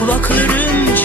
Kulaklarım